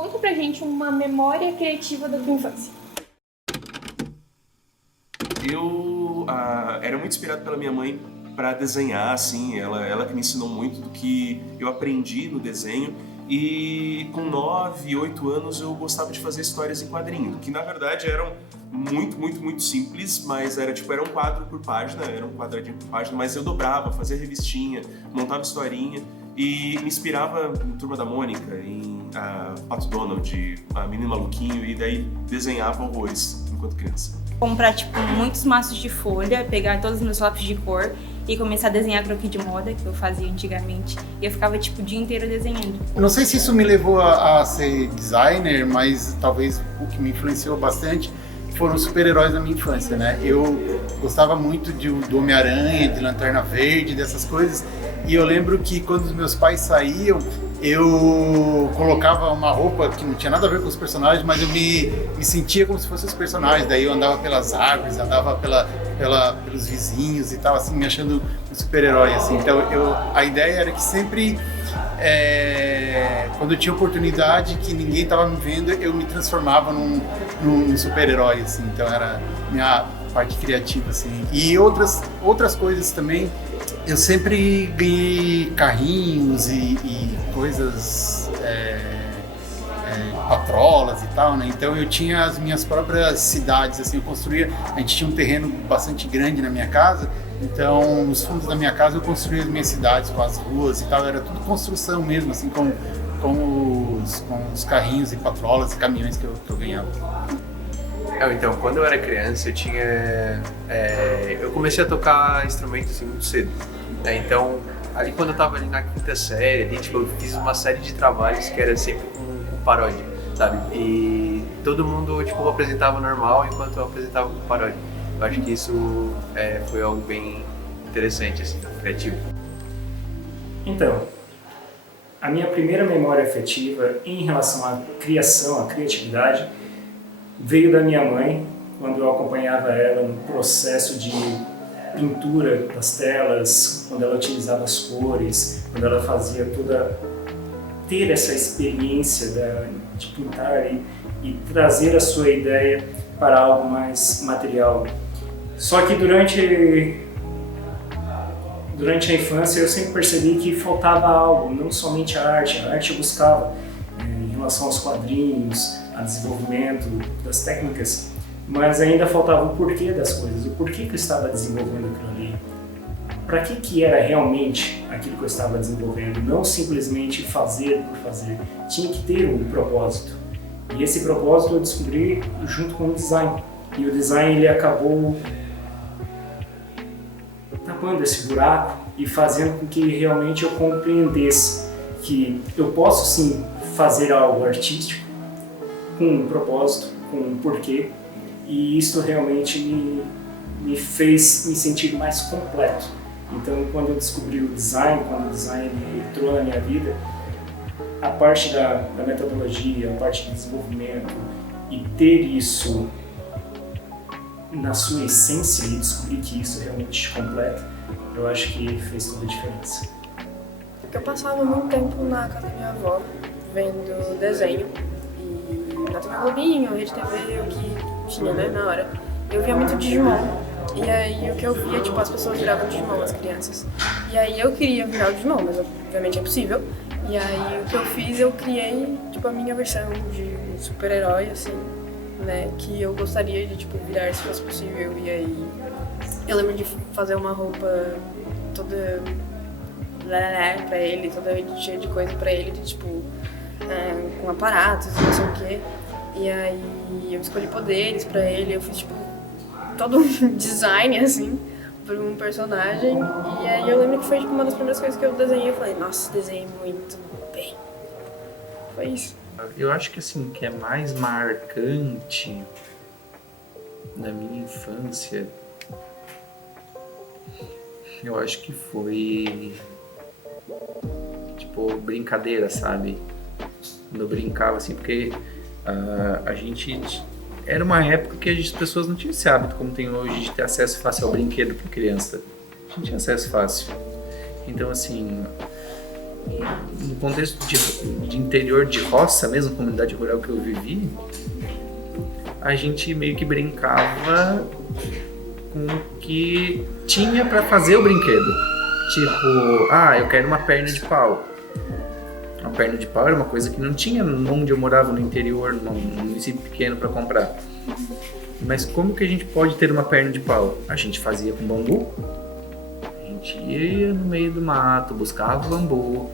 Conta pra gente uma memória criativa da tua infância. Eu era muito inspirado pela minha mãe para desenhar, assim, ela que me ensinou muito do que eu aprendi no desenho. E com 9, 8 anos eu gostava de fazer histórias em quadrinho, que na verdade eram muito simples, mas era um quadro por página, era um quadradinho por página, mas eu dobrava, fazia revistinha, montava historinha e me inspirava em Turma da Mônica, em Pato Donald, a Menino Maluquinho, e daí desenhava horrores enquanto criança. Comprar, muitos maços de folha, pegar todos os meus lápis de cor e começar a desenhar croquis de moda, que eu fazia antigamente. E eu ficava, o dia inteiro desenhando. Eu não sei se isso me levou a ser designer, mas talvez o que me influenciou bastante foram os super-heróis da minha infância, né? Eu gostava muito do Homem-Aranha, de Lanterna Verde, dessas coisas. E eu lembro que quando os meus pais saíam, eu colocava uma roupa que não tinha nada a ver com os personagens, mas eu me sentia como se fossem os personagens. Daí eu andava pelas árvores, andava pelos vizinhos e tal, assim, me achando um super-herói, assim. Então a ideia era que sempre, quando eu tinha oportunidade, que ninguém estava me vendo, eu me transformava num super-herói, assim. Então era minha parte criativa, assim. E outras coisas também. Eu sempre ganhei carrinhos e coisas, patrolas e tal, né? Então eu tinha as minhas próprias cidades, assim, a gente tinha um terreno bastante grande na minha casa, então nos fundos da minha casa eu construía as minhas cidades com as ruas e tal, era tudo construção mesmo, assim, com os carrinhos e patrolas e caminhões que eu ganhava. Então, quando eu era criança, eu comecei a tocar instrumentos assim, muito cedo. Então, ali quando eu tava ali na quinta série, eu fiz uma série de trabalhos que era sempre com paródia, sabe? E todo mundo, apresentava normal enquanto eu apresentava com paródia. Eu acho que isso foi algo bem interessante, assim, criativo. Então, a minha primeira memória afetiva em relação à criação, à criatividade, veio da minha mãe, quando eu acompanhava ela no processo de pintura das telas, quando ela utilizava as cores, quando ela fazia ter essa experiência de pintar e trazer a sua ideia para algo mais material. Só que durante a infância eu sempre percebi que faltava algo, não somente a arte eu buscava em relação aos quadrinhos, a desenvolvimento das técnicas, mas ainda faltava o porquê das coisas, o porquê que eu estava desenvolvendo aquilo ali, para que era realmente aquilo que eu estava desenvolvendo, não simplesmente fazer por fazer, tinha que ter um propósito. E esse propósito eu descobri junto com o design, e o design ele acabou tapando esse buraco e fazendo com que realmente eu compreendesse que eu posso sim fazer algo artístico com um propósito, com um porquê, e isso realmente me fez me sentir mais completo. Então, quando eu descobri o design, quando o design entrou na minha vida, a parte da metodologia, a parte de desenvolvimento e ter isso na sua essência e descobrir que isso realmente te completa, eu acho que fez toda a diferença. Eu passava muito tempo na casa da minha avó, vendo desenho, e na TV Globinho, Rede TV, o que tinha, né, na hora. Eu via muito Digimon, e aí o que eu via, as pessoas viravam Digimon, as crianças. E aí eu queria virar o Digimon, mas obviamente é impossível. E aí o que eu fiz, eu criei, a minha versão de um super-herói, assim, né, que eu gostaria de, virar se fosse possível. E aí eu lembro de fazer uma roupa toda pra ele, toda cheia de coisa pra ele, de com aparatos e não sei o quê. E aí eu escolhi poderes pra ele, eu fiz todo um design assim pra um personagem. E aí eu lembro que foi uma das primeiras coisas que eu desenhei, eu falei, nossa, desenhei muito bem. Foi isso. Eu acho que assim, que é mais marcante na minha infância, eu acho que foi brincadeira, sabe? Quando eu brincava assim, porque a gente era uma época que as pessoas não tinham esse hábito como tem hoje de ter acesso fácil ao brinquedo para criança. A gente tinha acesso fácil. Então assim, no contexto de interior de roça, mesmo comunidade rural que eu vivi, a gente meio que brincava com o que tinha para fazer o brinquedo. Tipo, eu quero uma perna de pau. Uma perna de pau era uma coisa que não tinha onde eu morava, no interior, num município pequeno, para comprar. Mas como que a gente pode ter uma perna de pau? A gente fazia com bambu. A gente ia no meio do mato, buscava o bambu,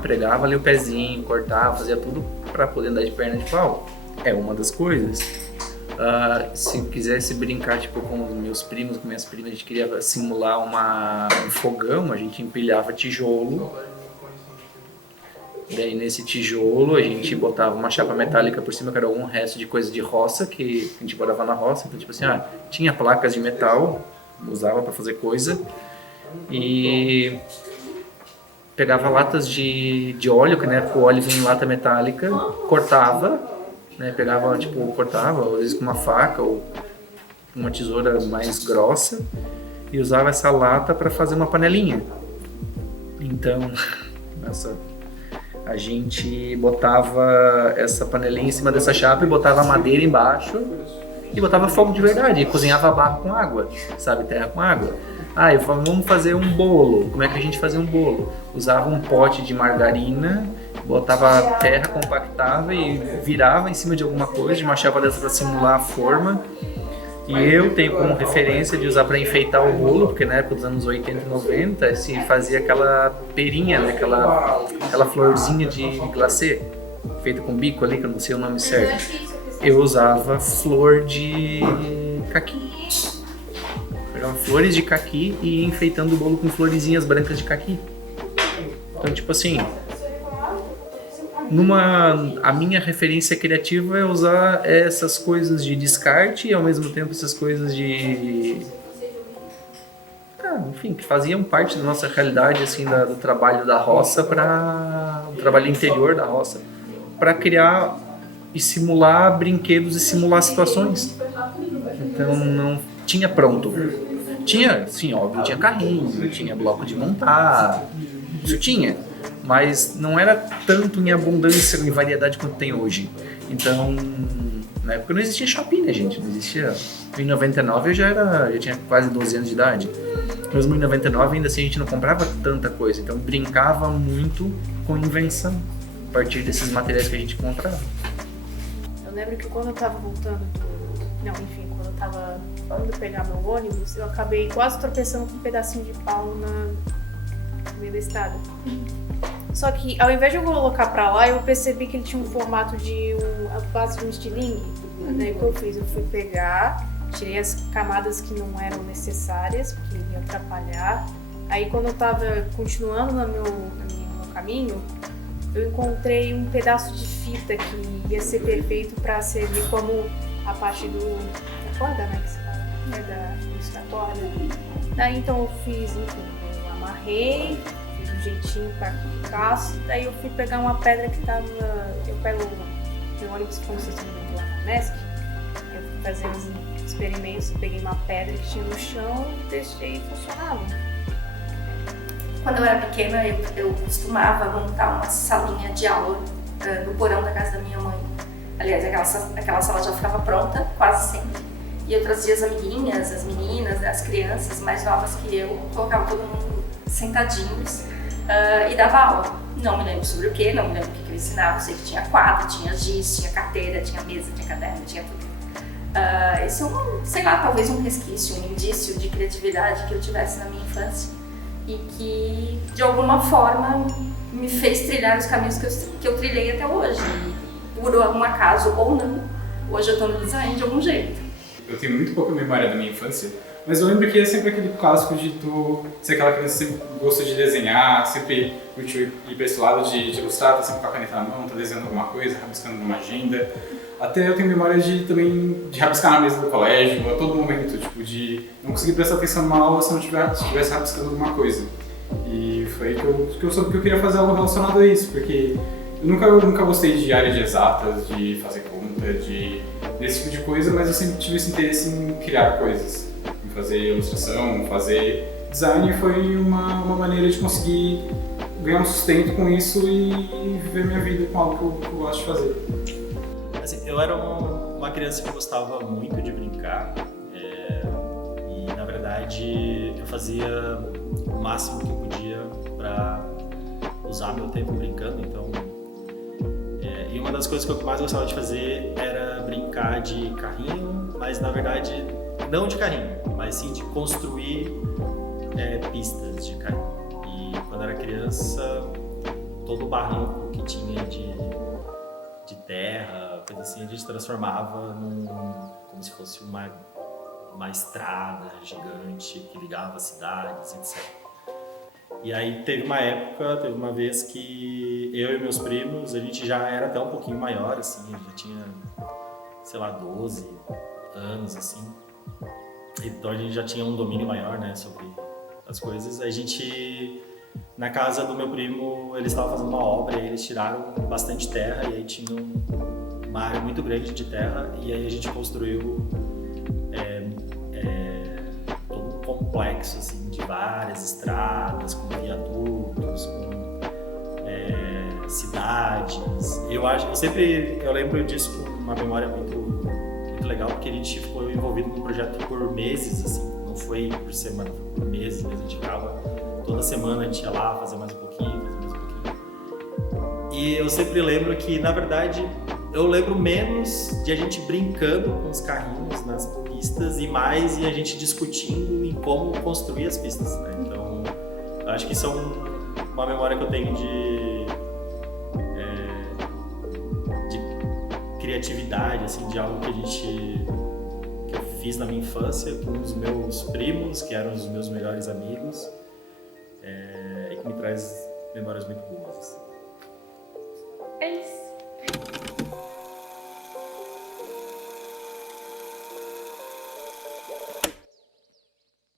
pregava ali o pezinho, cortava, fazia tudo para poder andar de perna de pau. É uma das coisas. Se quisesse brincar tipo, com os meus primos, com minhas primas, a gente queria simular um fogão, a gente empilhava tijolo. Daí nesse tijolo a gente botava uma chapa metálica por cima, que era algum resto de coisa de roça que a gente botava na roça. Então tipo assim, tinha placas de metal, usava para fazer coisa, e pegava latas de óleo, que na época o óleo vinha em lata metálica, cortava, né, cortava, às vezes com uma faca ou uma tesoura mais grossa, e usava essa lata para fazer uma panelinha. Então, a gente botava essa panelinha em cima dessa chapa e botava madeira embaixo e botava fogo de verdade, e cozinhava barro com água, sabe, terra com água. Eu falava, vamos fazer um bolo. Como é que a gente fazia um bolo? Usava um pote de margarina, botava terra, compactava e virava em cima de alguma coisa, de uma chapa dessa para simular a forma. E eu tenho como referência de usar para enfeitar o bolo, porque na época dos anos 80 e 90 se fazia aquela perinha, né? aquela florzinha de glacê, feita com bico ali, que eu não sei o nome certo. Eu usava flor de caqui. Pegava flores de caqui e ia enfeitando o bolo com florezinhas brancas de caqui. Então, tipo assim, a minha referência criativa é usar essas coisas de descarte e ao mesmo tempo essas coisas de... enfim, que faziam parte da nossa realidade, assim, do trabalho da roça, do trabalho interior da roça, para criar e simular brinquedos e simular situações. Então não tinha pronto. Tinha, sim, óbvio, tinha carrinho, tinha bloco de montar, isso tinha. Mas não era tanto em abundância, em variedade quanto tem hoje. Então, na época não existia shopping, né, gente? Não existia. Em 99 eu já tinha quase 12 anos de idade. Mesmo em 99 ainda assim a gente não comprava tanta coisa. Então brincava muito com invenção, a partir desses materiais que a gente encontrava. Eu lembro que quando eu tava voltando quando eu tava indo pegar meu ônibus, eu acabei quase tropeçando com um pedacinho de pau no meio da estrada. Só que ao invés de eu colocar pra lá, eu percebi que ele tinha um formato a base de um estilingue. Daí o que eu fiz? Eu fui pegar, tirei as camadas que não eram necessárias, porque ia atrapalhar. Aí quando eu tava continuando no meu caminho, eu encontrei um pedaço de fita que ia ser perfeito pra servir como a parte da corda, né? Que se fala, isso da corda. Daí então eu fiz, enfim, eu amarrei, fiz um jeitinho pra que ficasse. Daí eu fui pegar uma pedra que tava. Eu pego meu ônibus que foi um sistema lá na MESC. Eu fui fazer uns experimentos, peguei uma pedra que tinha no chão e deixei e funcionava. Quando eu era pequena, eu costumava montar uma salinha de aula no porão da casa da minha mãe. Aliás, aquela sala já ficava pronta, quase sempre. E eu trazia as amiguinhas, as meninas, as crianças mais novas que eu, colocava todo mundo sentadinhos e dava aula. Não me lembro sobre o que, não me lembro o que eu ensinava. Eu sei que tinha quadro, tinha giz, tinha carteira, tinha mesa, tinha caderno, tinha tudo. Isso é sei lá, talvez um resquício, um indício de criatividade que eu tivesse na minha infância e que, de alguma forma, me fez trilhar os caminhos que eu trilhei até hoje. E, por algum acaso ou não, hoje eu estou no design de algum jeito. Eu tenho muito pouca memória da minha infância, mas eu lembro que é sempre aquele clássico de tu ser aquela criança que sempre gostou de desenhar, sempre curtiu ir pra esse lado de ilustrar, tá sempre com a caneta na mão, tá desenhando alguma coisa, rabiscando numa agenda. Até eu tenho memória de rabiscar na mesa do colégio, a todo momento, tipo, de não conseguir prestar atenção numa aula se não estivesse rabiscando alguma coisa. E foi que eu soube que eu queria fazer algo relacionado a isso, porque eu nunca gostei de área de exatas, de fazer conta, desse tipo de coisa, mas eu sempre tive esse interesse em criar coisas, em fazer ilustração, fazer design, e foi uma maneira de conseguir ganhar um sustento com isso e viver minha vida com algo que eu gosto de fazer. Assim, eu era uma criança que gostava muito de brincar e, na verdade, eu fazia o máximo que eu podia para usar meu tempo brincando. Então, e uma das coisas que eu mais gostava de fazer era brincar de carrinho, mas, na verdade, não de carrinho, mas sim de construir pistas de carrinho. E quando eu era criança, todo o barranco que tinha de terra, coisa assim, a gente transformava como se fosse uma estrada gigante que ligava cidades, etc. E aí teve uma vez que eu e meus primos, a gente já era até um pouquinho maior, assim, já tinha, sei lá, 12 anos, assim. Então a gente já tinha um domínio maior, né, sobre as coisas. A gente, na casa do meu primo, eles estavam fazendo uma obra e eles tiraram bastante terra e aí tinha uma área muito grande de terra e aí a gente construiu todo um complexo, assim, de várias estradas, com viadutos, com cidades. Eu lembro disso com uma memória muito legal, porque a gente ficou envolvido num projeto por meses, assim, não foi por semana, foi por meses mesmo. A gente ficava, toda semana a gente ia lá fazer mais um pouquinho, E eu sempre lembro que, na verdade, eu lembro menos de a gente brincando com os carrinhos nas pistas e mais a gente discutindo em como construir as pistas, né? Então, eu acho que isso é uma memória que eu tenho de criatividade, assim, de algo que eu fiz na minha infância com os meus primos, que eram os meus melhores amigos, e que me traz memórias muito boas. É isso.